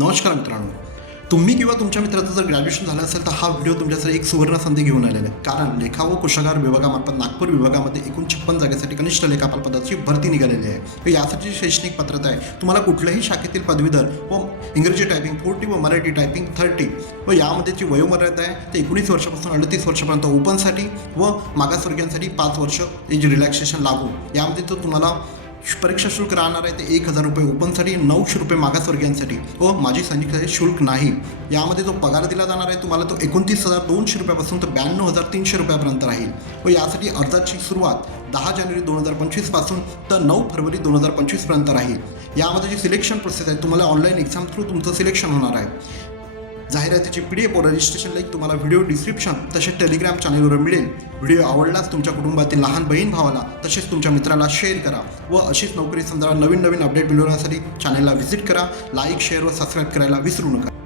नमस्कार मित्रांनो. तुम्ही किंवा तुमच्या मित्राचं जर ग्रॅज्युएशन झालं असेल तर हा व्हिडिओ तुमच्यासाठी एक सुवर्ण संधी घेऊन आलेला आहे. कारण लेखा व कोशागार विभागामार्फत नागपूर विभागामध्ये एकूण छप्पन जागेसाठी कनिष्ठ लेखापाल पदाची भरती निघालेली आहे. तर यासाठी शैक्षणिक पात्रता आहे. तुम्हाला कुठल्याही शाखेतील पदवीधर व इंग्रजी टायपिंग फोर्टी व मराठी टायपिंग थर्टी व यामध्ये जी वयोमर्यादा आहे ते एकोणीस वर्षापासून अडतीस वर्षापर्यंत ओपनसाठी व मागासवर्गीयांसाठी पाच वर्ष एज रिलॅक्सेशन लागू. यामध्ये तो तुम्हाला परीक्षा शुल्क राहणार आहे ते एक हजार रुपये. ओपनसाठी नऊशे रुपये मागासवर्गीयांसाठी. व माजी सैनिकासाठी शुल्क नाही. यामध्ये जो पगार दिला जाणार आहे तुम्हाला तो एकोणतीस हजार दोनशे रुपयापासून तर ब्याण्णव हजार तीनशे रुपयापर्यंत राहील. व यासाठी अर्जाची सुरुवात दहा जानेवारी दोन हजार पंचवीसपासून तर नऊ फरवरी दोन हजार पंचवीसपर्यंत राहील. यामध्ये जी सिलेक्शन प्रोसेस आहे तुम्हाला ऑनलाईन एक्झाम थ्रू तुमचं सिलेक्शन होणार आहे. जाहिरातीची पी डी एफ व रजिस्ट्रेशन लिंक तुम्हाला व्हिडिओ डिस्क्रिप्शन तसेच टेलिग्राम चॅनलवर मिळेल. व्हिडिओ आवडलाच तुमच्या कुटुंबातील लहान बहीण भावाला तसेच तुमच्या मित्राला शेअर करा व अशीच नोकरी संदर्भात नवीन नवीन अपडेट मिळवण्यासाठी चॅनलला व्हिजिट करा. लाईक शेअर व सबस्क्राईब करायला विसरू नका.